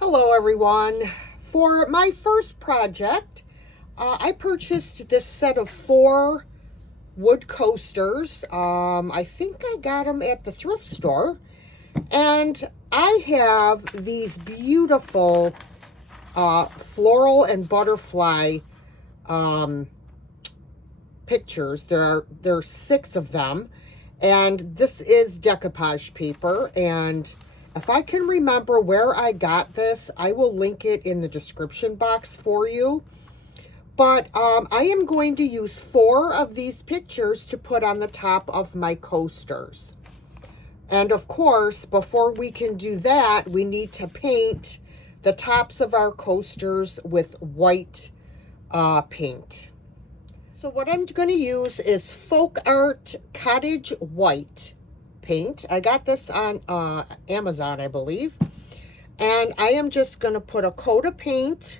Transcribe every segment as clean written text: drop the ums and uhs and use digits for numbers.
Hello everyone. For my first project, I purchased this set of 4 wood coasters. I think I got them at the thrift store. And I have these beautiful floral and butterfly pictures. There are 6 of them. And this is decoupage paper, and if I can remember where I got this, I will link it in the description box for you. But I am going to use 4 of these pictures to put on the top of my coasters. And of course, before we can do that, we need to paint the tops of our coasters with white paint. So what I'm going to use is Folk Art Cottage White paint. I got this on Amazon, I believe. And I am just going to put a coat of paint,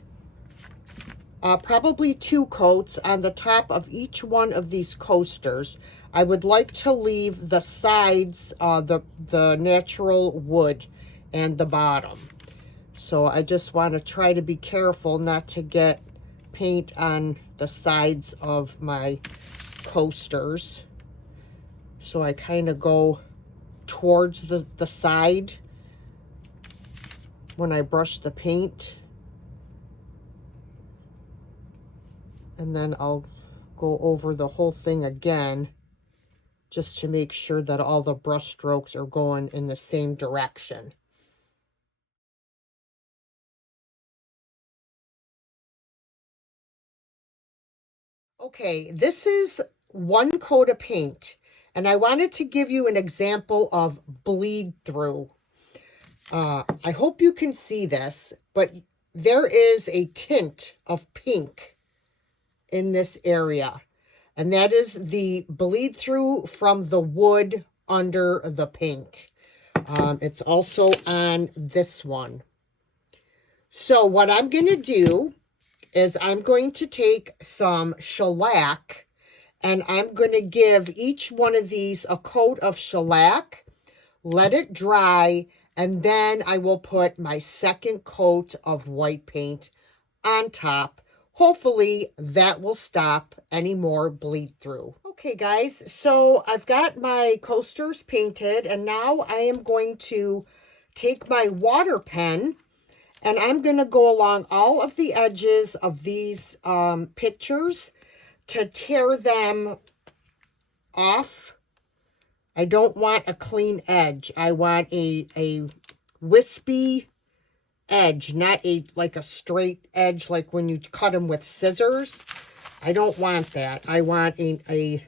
probably 2 coats, on the top of each one of these coasters. I would like to leave the sides, the natural wood, and the bottom. So I just want to try to be careful not to get paint on the sides of my coasters. So I kind of go towards the side when I brush the paint. And then I'll go over the whole thing again just to make sure that all the brush strokes are going in the same direction. Okay, this is 1 coat of paint, and I wanted to give you an example of bleed through. I hope you can see this, but there is a tint of pink in this area, and that is the bleed through from the wood under the paint. It's also on this one. So what I'm going to do is I'm going to take some shellac, and I'm going to give each one of these a coat of shellac, let it dry, and then I will put my second coat of white paint on top. Hopefully that will stop any more bleed through. Okay guys, so I've got my coasters painted, and now I am going to take my water pen, and I'm going to go along all of the edges of these pictures to tear them off. I don't want a clean edge. I want a wispy edge, not like a straight edge like when you cut them with scissors. I don't want that. I want a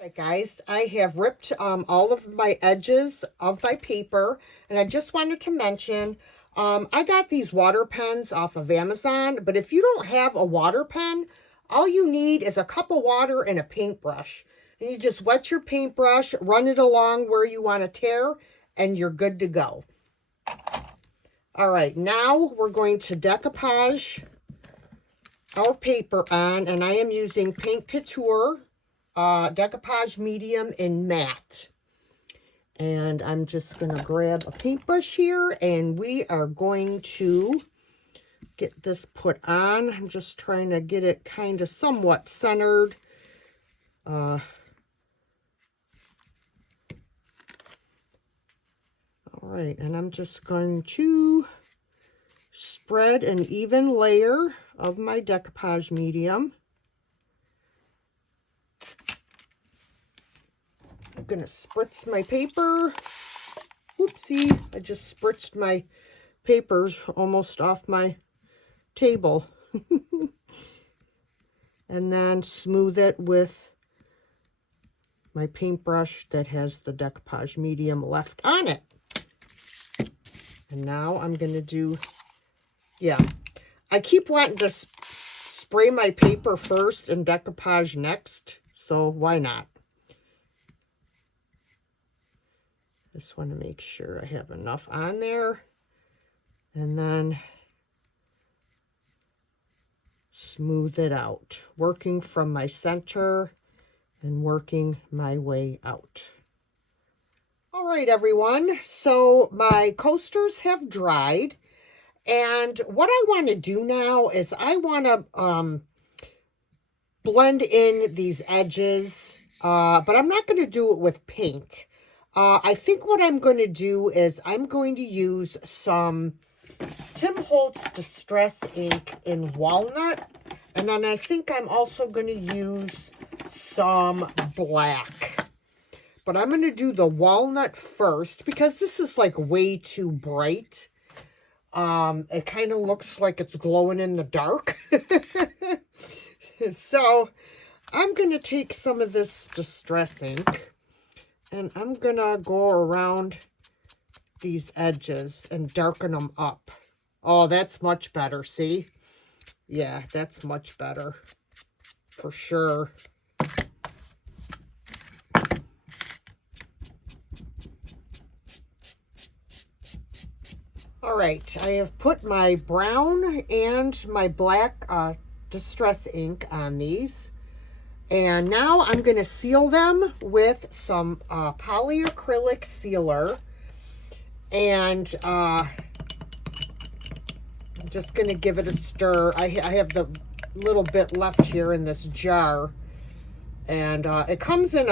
Alright guys, I have ripped all of my edges of my paper, and I just wanted to mention, I got these water pens off of Amazon, but if you don't have a water pen, all you need is a cup of water and a paintbrush. And you just wet your paintbrush, run it along where you want to tear, and you're good to go. Alright, now we're going to decoupage our paper on, and I am using Paint Couture decoupage medium in matte. And I'm just going to grab a paintbrush here, and we are going to get this put on. I'm just trying to get it kind of somewhat centered. All right, and I'm just going to spread an even layer of my decoupage medium. I'm going to spritz my paper. Whoopsie, I just spritzed my papers almost off my table. And then smooth it with my paintbrush that has the decoupage medium left on it. And now I'm going to do, I keep wanting to spray my paper first and decoupage next, so why not? Just want to make sure I have enough on there, and then smooth it out, working from my center and working my way out. All right, everyone. So my coasters have dried. And what I want to do now is I want to blend in these edges, but I'm not going to do it with paint. I think what I'm going to do is I'm going to use some Tim Holtz Distress ink in walnut. And then I think I'm also going to use some black. But I'm going to do the walnut first because this is like way too bright. It kind of looks like it's glowing in the dark. So I'm going to take some of this Distress ink and I'm going to go around these edges and darken them up. Oh, that's much better. See? Yeah, that's much better for sure. All right, I have put my brown and my black Distress ink on these. And now I'm going to seal them with some polyacrylic sealer. And I'm just going to give it a stir. I have the little bit left here in this jar. And it comes in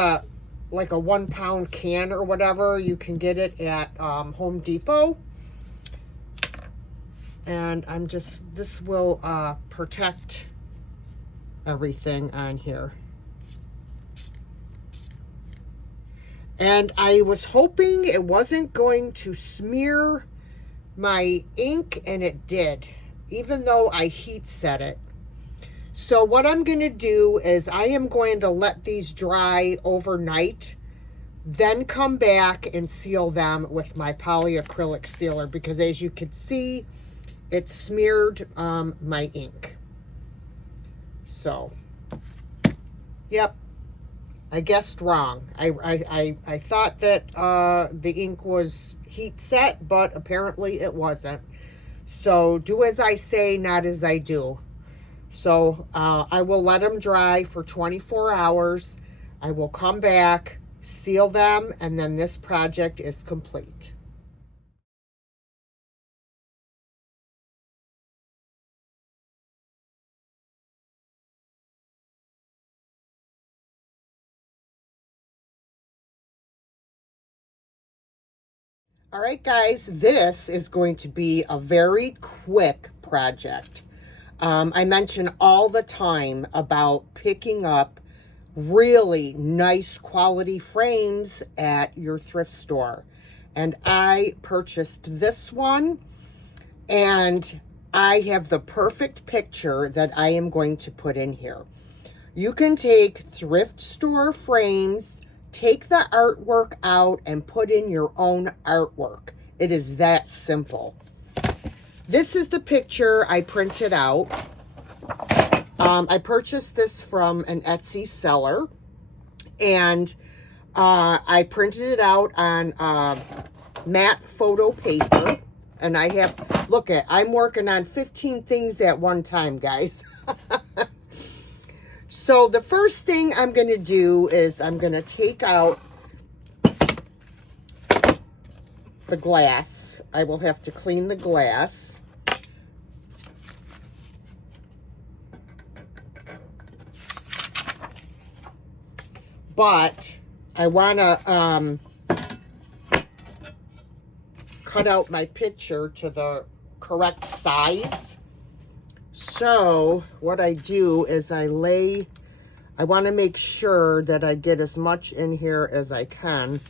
like a 1 pound can or whatever. You can get it at Home Depot. And this will protect everything on here. And I was hoping it wasn't going to smear my ink, and it did, even though I heat set it. So what I'm going to do is I am going to let these dry overnight, then come back and seal them with my polyacrylic sealer, because as you can see, it smeared my ink. So, yep, I guessed wrong. I thought that the ink was heat set, but apparently it wasn't. So do as I say, not as I do. So I will let them dry for 24 hours. I will come back, seal them, and then this project is complete. All right, guys, this is going to be a very quick project. I mention all the time about picking up really nice quality frames at your thrift store. And I purchased this one, and I have the perfect picture that I am going to put in here. You can take thrift store frames, take the artwork out, and put in your own artwork. It is that simple. This is the picture I printed out. I purchased this from an Etsy seller, and I printed it out on matte photo paper. And I have, look at, I'm working on 15 things at one time, guys. So the first thing I'm going to do is I'm going to take out the glass. I will have to clean the glass. But I want to cut out my picture to the correct size. So what I do is I want to make sure that I get as much in here as I can.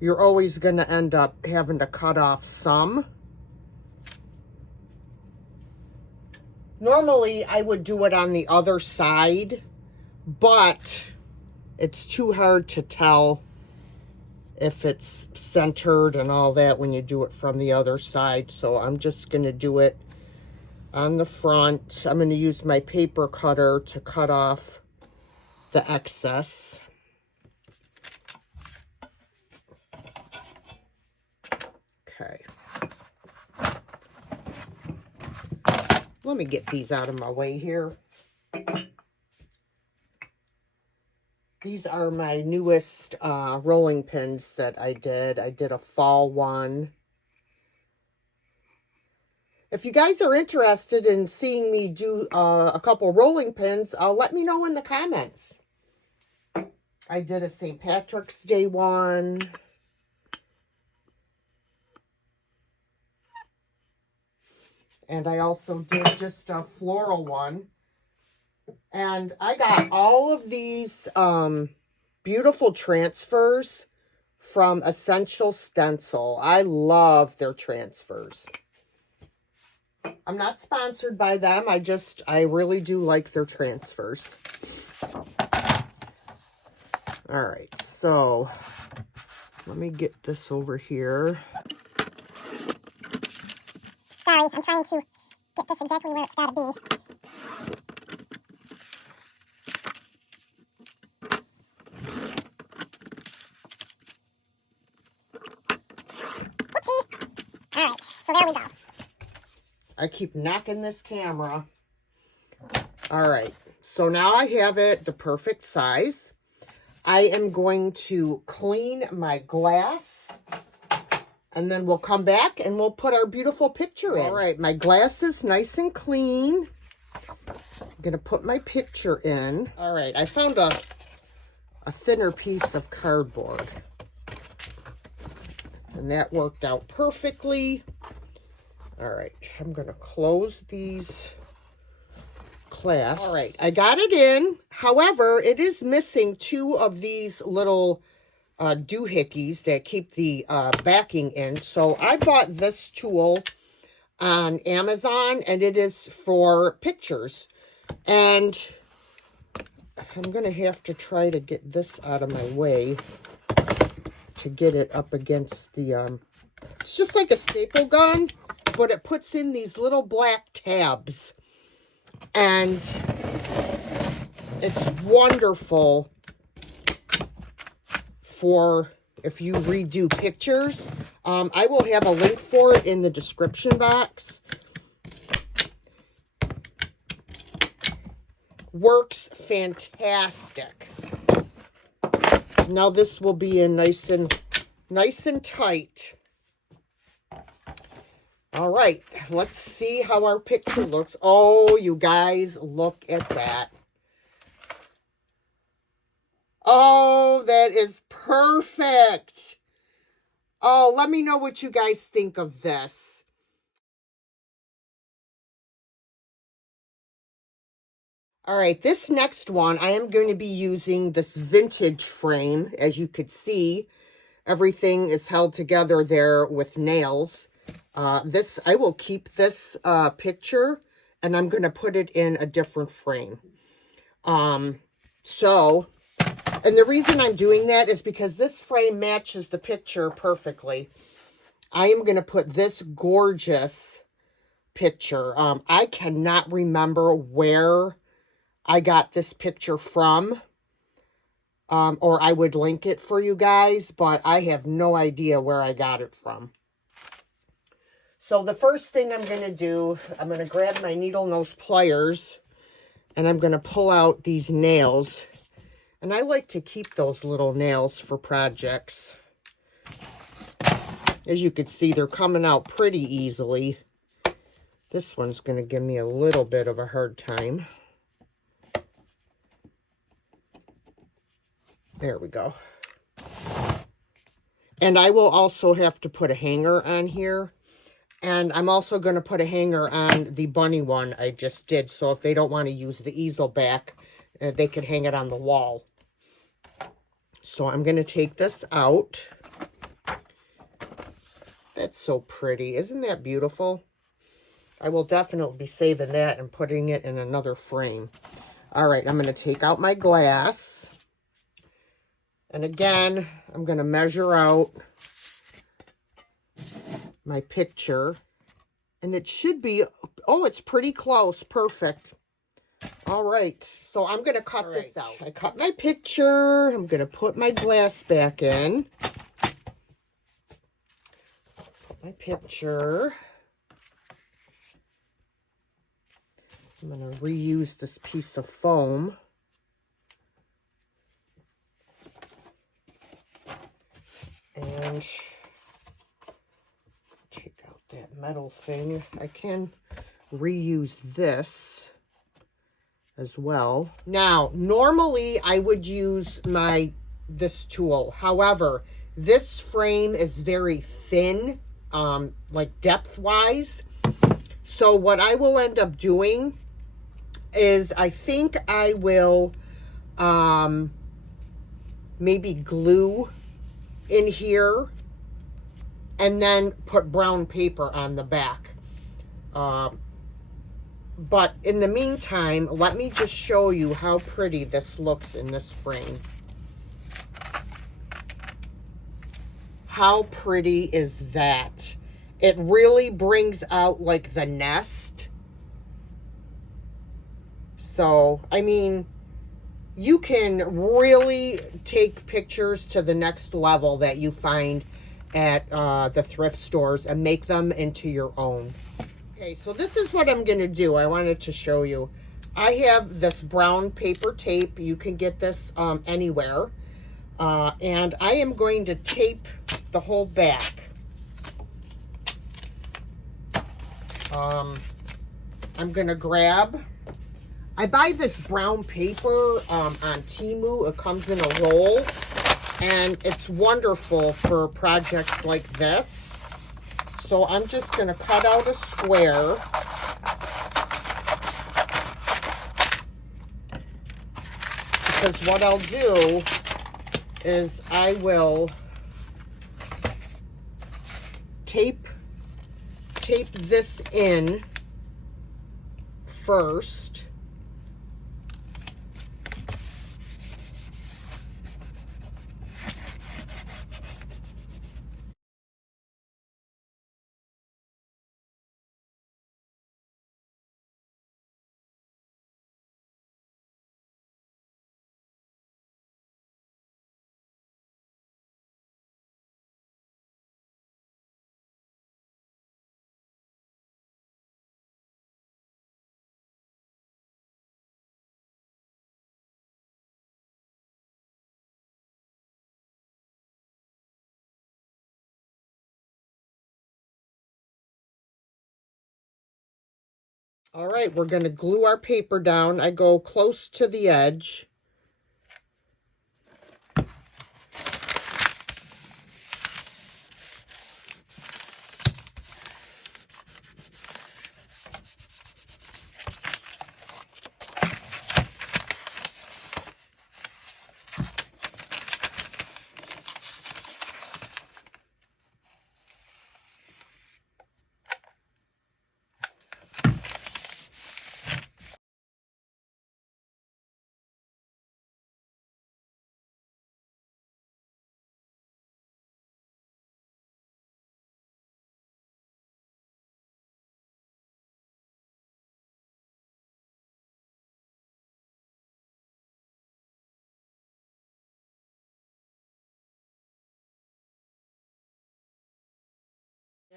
You're always going to end up having to cut off some. Normally, I would do it on the other side, but it's too hard to tell if it's centered and all that when you do it from the other side. So I'm just going to do it on the front. I'm going to use my paper cutter to cut off the excess. Okay. Let me get these out of my way here. These are my newest rolling pins that I did. I did a fall one. If you guys are interested in seeing me do a couple rolling pins, let me know in the comments. I did a St. Patrick's Day one. And I also did just a floral one. And I got all of these beautiful transfers from Essential Stencil. I love their transfers. I'm not sponsored by them. I really do like their transfers. All right, so let me get this over here. Sorry, I'm trying to get this exactly where it's got to be. Whoopsie. All right, so there we go. I keep knocking this camera. All right, so now I have it the perfect size. I am going to clean my glass, and then we'll come back and we'll put our beautiful picture in. All right, my glass is nice and clean. I'm going to put my picture in. All right, I found a thinner piece of cardboard, and that worked out perfectly. All right, I'm going to close these clasps. All right, I got it in. However, it is missing two of these little doohickeys that keep the backing in. So I bought this tool on Amazon, and it is for pictures. And I'm going to have to try to get this out of my way to get it up against the, it's just like a staple gun, but it puts in these little black tabs. And it's wonderful for if you redo pictures. I will have a link for it in the description box. Works fantastic. Now this will be in nice and tight. All right, let's see how our picture looks. Oh, you guys, look at that. Oh, that is perfect. Oh, let me know what you guys think of this. All right, this next one, I am going to be using this vintage frame. As you could see, everything is held together there with nails. I will keep this picture, and I'm going to put it in a different frame. And the reason I'm doing that is because this frame matches the picture perfectly. I am going to put this gorgeous picture. I cannot remember where I got this picture from, or I would link it for you guys, but I have no idea where I got it from. So the first thing I'm going to do, I'm going to grab my needle nose pliers, and I'm going to pull out these nails. And I like to keep those little nails for projects. As you can see, they're coming out pretty easily. This one's going to give me a little bit of a hard time. There we go. And I will also have to put a hanger on here. And I'm also going to put a hanger on the bunny one I just did. So if they don't want to use the easel back, they could hang it on the wall. So I'm going to take this out. That's so pretty. Isn't that beautiful? I will definitely be saving that and putting it in another frame. All right, I'm going to take out my glass. And again, I'm going to measure out my picture. And it should be, oh, it's pretty close. Perfect. All right, so I'm going to cut this out. I cut my picture. I'm going to put my glass back in. Put my picture. I'm going to reuse this piece of foam. And take out that metal thing. I can reuse this as well. Now, normally I would use this tool. However, this frame is very thin, like depth-wise. So what I will end up doing is I think I will maybe glue in here and then put brown paper on the back. But in the meantime, let me just show you how pretty this looks in this frame. How pretty is that? It really brings out like the nest. So, I mean, you can really take pictures to the next level that you find at the thrift stores and make them into your own. Okay, so this is what I'm going to do. I wanted to show you. I have this brown paper tape. You can get this anywhere. And I am going to tape the whole back. I'm going to grab... I buy this brown paper on Temu. It comes in a roll. And it's wonderful for projects like this. So I'm just going to cut out a square. Because what I'll do is I will tape this in first. All right, we're going to glue our paper down. I go close to the edge.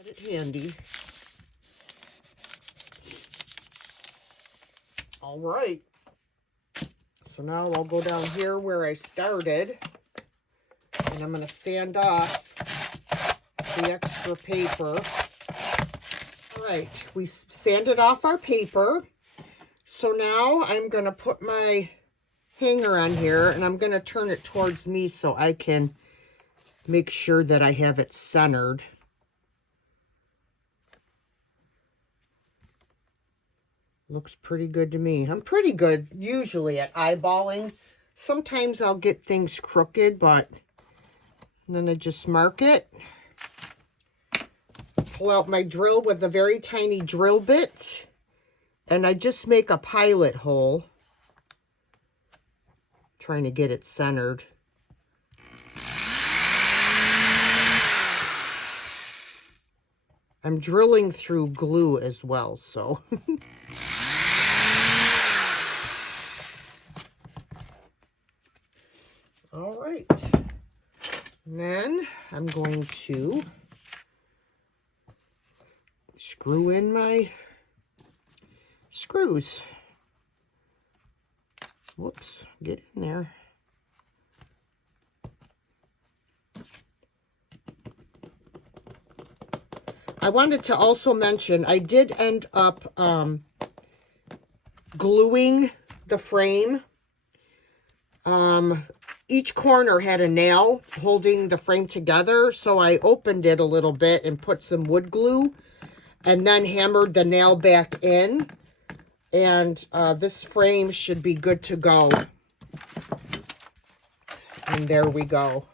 Get it handy. All right. So now I'll go down here where I started. And I'm going to sand off the extra paper. All right. We sanded off our paper. So now I'm going to put my hanger on here. And I'm going to turn it towards me so I can make sure that I have it centered. Looks pretty good to me. I'm pretty good usually at eyeballing. Sometimes I'll get things crooked, but then I just mark it. Pull out my drill with a very tiny drill bit. And I just make a pilot hole. Trying to get it centered. I'm drilling through glue as well, so... All right, and then I'm going to screw in my screws. Whoops, get in there. I wanted to also mention, I did end up gluing the frame. Each corner had a nail holding the frame together, so I opened it a little bit and put some wood glue and then hammered the nail back in. And this frame should be good to go. And there we go.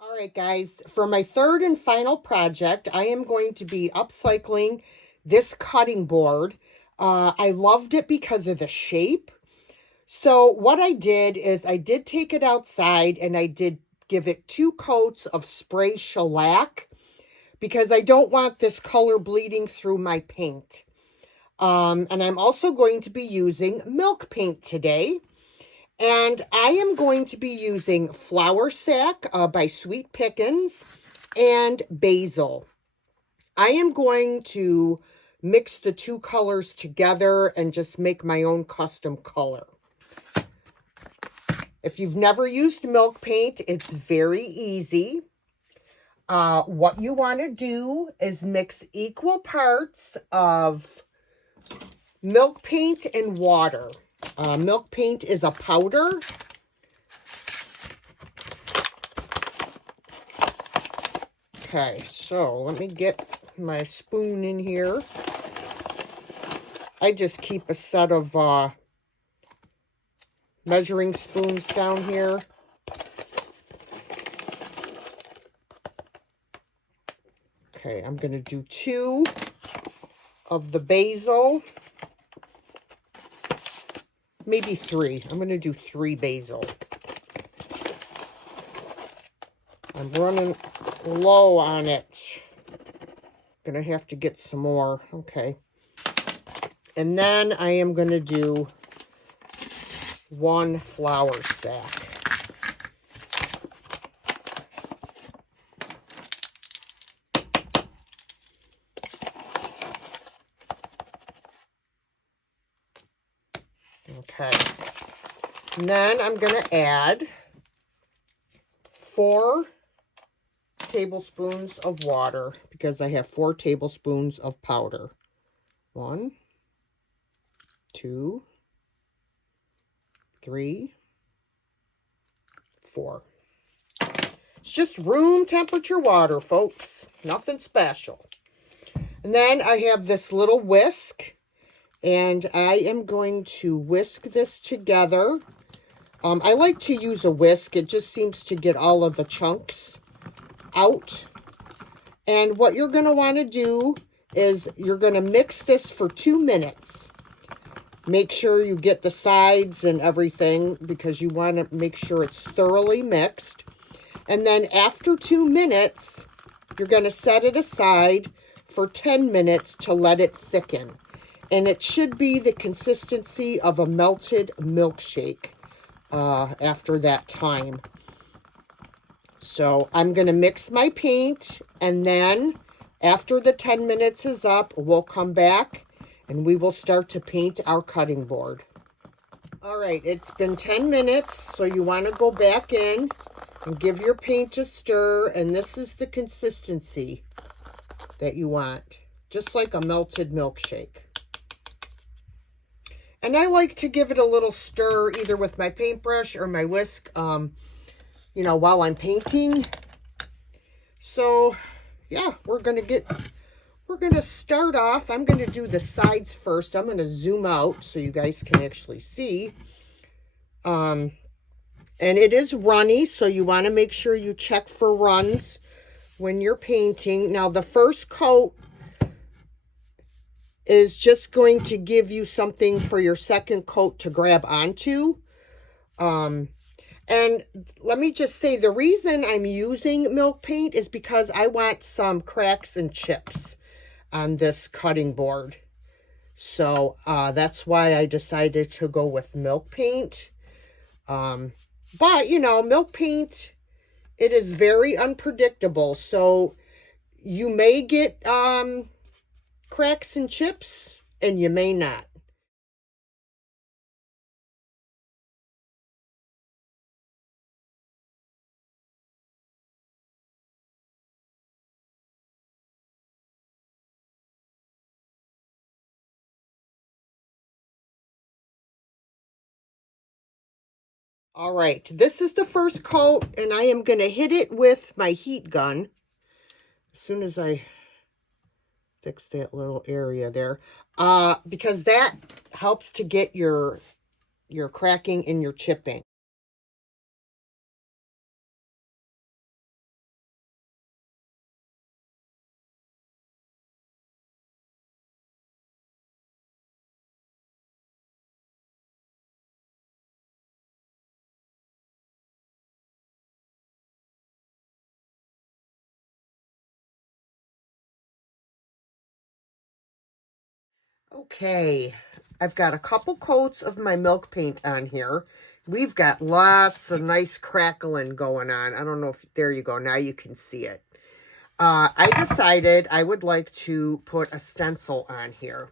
All right, guys, for my third and final project, I am going to be upcycling this cutting board. I loved it because of the shape. So what I did is I did take it outside and I did give it 2 coats of spray shellac because I don't want this color bleeding through my paint. And I'm also going to be using milk paint today. And I am going to be using Flour Sack by Sweet Pickins and Basil. I am going to mix the 2 colors together and just make my own custom color. If you've never used milk paint, it's very easy. What you want to do is mix equal parts of milk paint and water. Milk paint is a powder. Okay, so let me get my spoon in here. I just keep a set of measuring spoons down here. Okay, I'm going to do 2 of the basil. Maybe 3. I'm going to do 3 basil. I'm running low on it. Going to have to get some more. Okay. And then I am going to do 1 flour sack. Okay. And then I'm going to add 4 tablespoons of water because I have 4 tablespoons of powder. 1, 2, 3, 4. It's just room temperature water, folks. Nothing special. And then I have this little whisk. And I am going to whisk this together. I like to use a whisk. It just seems to get all of the chunks out. And what you're going to want to do is you're going to mix this for 2 minutes. Make sure you get the sides and everything because you want to make sure it's thoroughly mixed. And then after 2 minutes, you're going to set it aside for 10 minutes to let it thicken. And it should be the consistency of a melted milkshake after that time. So I'm going to mix my paint, and then after the 10 minutes is up, we'll come back and we will start to paint our cutting board. All right, it's been 10 minutes, so you want to go back in and give your paint a stir, and this is the consistency that you want, just like a melted milkshake. And I like to give it a little stir either with my paintbrush or my whisk, while I'm painting. So, yeah, we're going to start off. I'm going to do the sides first. I'm going to zoom out so you guys can actually see. And it is runny, so you want to make sure you check for runs when you're painting. Now, the first coat is just going to give you something for your second coat to grab onto. And let me just say, the reason I'm using milk paint is because I want some cracks and chips on this cutting board. So that's why I decided to go with milk paint. But, you know, milk paint, it is very unpredictable. So you may get cracks and chips, and you may not. All right, this is the first coat, and I am going to hit it with my heat gun as soon as I fix that little area there, because that helps to get your cracking and your chipping. Okay, I've got a couple coats of my milk paint on here. We've got lots of nice crackling going on. I don't know if, there you go, now you can see it. I decided I would like to put a stencil on here.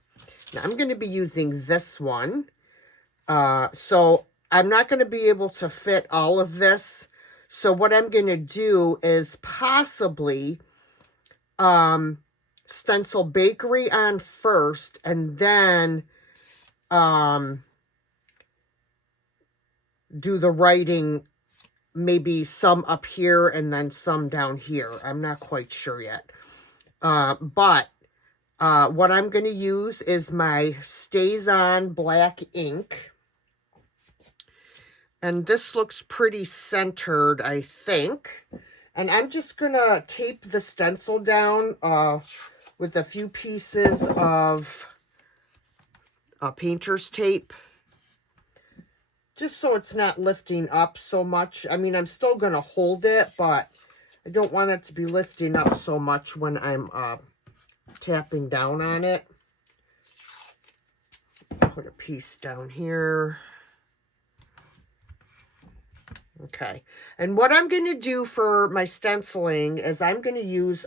Now, I'm going to be using this one. So I'm not going to be able to fit all of this. So what I'm going to do is possibly stencil bakery on first, and then do the writing, maybe some up here and then some down here. I'm not quite sure yet. But what I'm going to use is my Stays On black ink. And this looks pretty centered, I think. And I'm just going to tape the stencil down with a few pieces of painter's tape, just so it's not lifting up so much. I mean, I'm still going to hold it, but I don't want it to be lifting up so much when I'm tapping down on it. Put a piece down here. Okay, and what I'm going to do for my stenciling is I'm going to use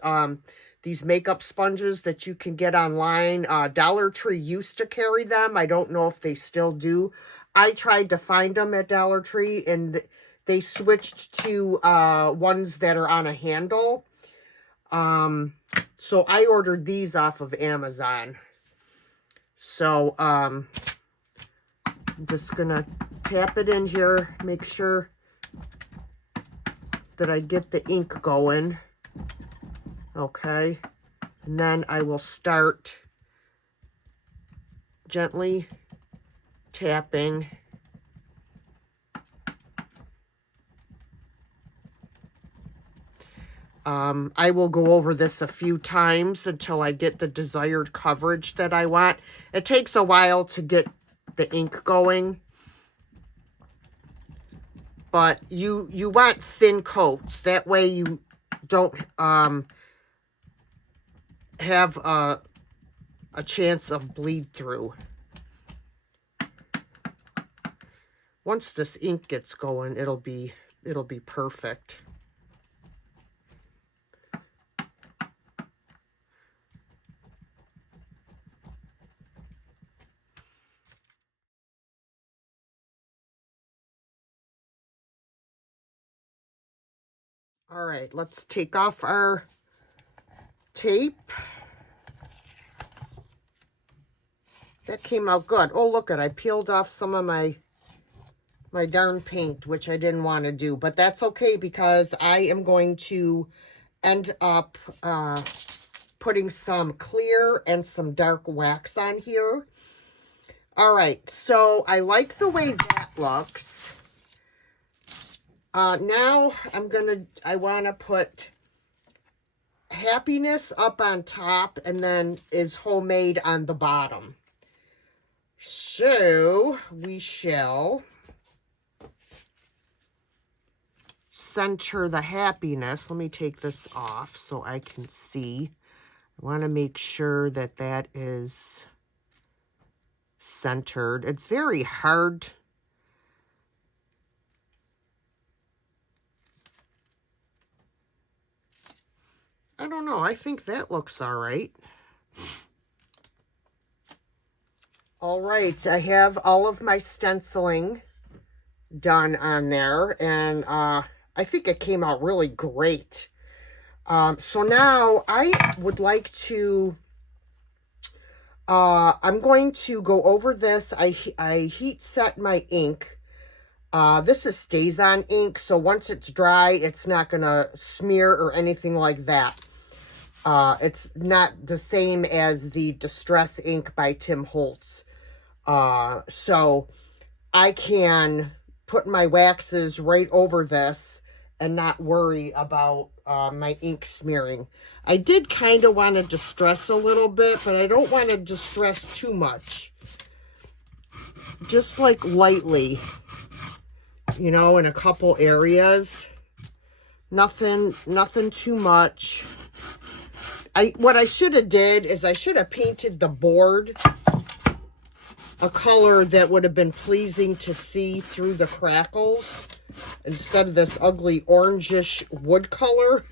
these makeup sponges that you can get online. Dollar Tree used to carry them. I don't know if they still do. I tried to find them at Dollar Tree, and they switched to ones that are on a handle. So I ordered these off of Amazon. So I'm just going to tap it in here, make sure that I get the ink going. Okay, and then I will start gently tapping. I will go over this a few times until I get the desired coverage that I want. It takes a while to get the ink going, but you want thin coats. That way you don't have a chance of bleed through. Once this ink gets going, it'll be perfect. All right, let's take off our tape. That came out good. Oh, look at, I peeled off some of my darn paint, which I didn't want to do, but that's okay because I am going to end up putting some clear and some dark wax on here. All right, so I like the way that looks. Now I want to put happiness up on top, and then is homemade on the bottom. So we shall center the happiness. Let me take this off so I can see. I want to make sure that that is centered. It's very hard I don't know. I think that looks all right. All right, I have all of my stenciling done on there, and I think it came out really great. So now I would like to, I'm going to go over this. I heat set my ink. This is StazOn ink, so once it's dry, it's not going to smear or anything like that. It's not the same as the Distress ink by Tim Holtz. So I can put my waxes right over this and not worry about my ink smearing. I did kind of want to distress a little bit, but I don't want to distress too much. Just like lightly, you know, in a couple areas. Nothing too much. What I should have did is I should have painted the board a color that would have been pleasing to see through the crackles instead of this ugly orangish wood color.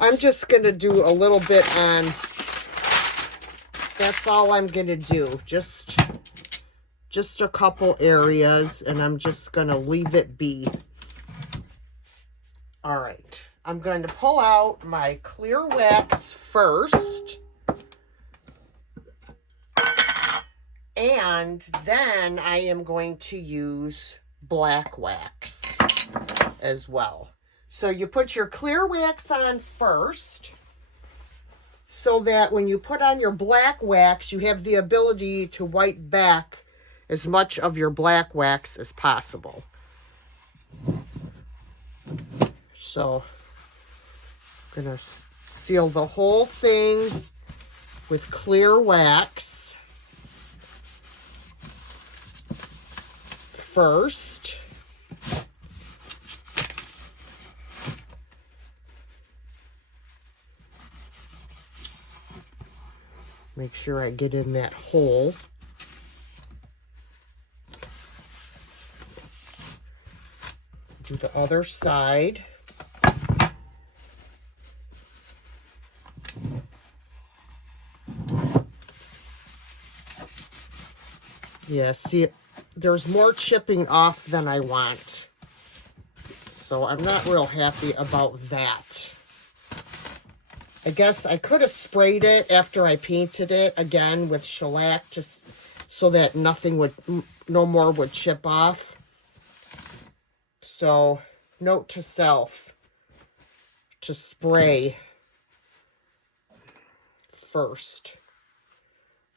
I'm just going to do a little bit on, that's all I'm going to do. Just a couple areas, and I'm just going to leave it be. All right. I'm going to pull out my clear wax first. And then I am going to use black wax as well. So you put your clear wax on first, so that when you put on your black wax, you have the ability to wipe back as much of your black wax as possible. So I'm going to seal the whole thing with clear wax first. Make sure I get in that hole. Do the other side. Yeah, see, there's more chipping off than I want. So I'm not real happy about that. I guess I could have sprayed it after I painted it again with shellac just so that no more would chip off. So, note to self, to spray first.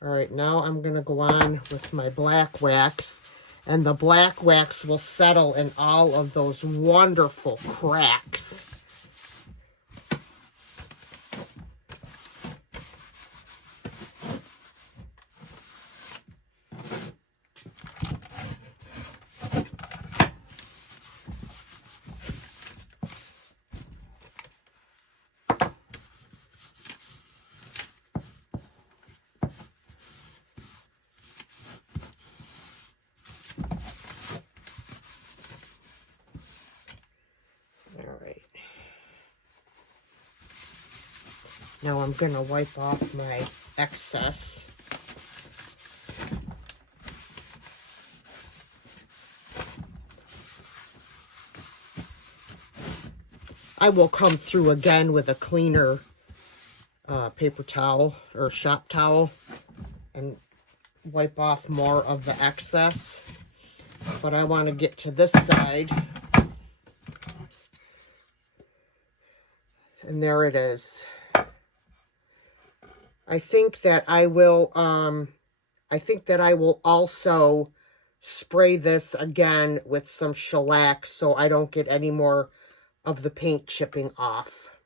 All right, now I'm going to go on with my black wax, and the black wax will settle in all of those wonderful cracks. Now I'm going to wipe off my excess. I will come through again with a cleaner paper towel or shop towel and wipe off more of the excess. But I want to get to this side. And there it is. I think that I will also spray this again with some shellac so I don't get any more of the paint chipping off.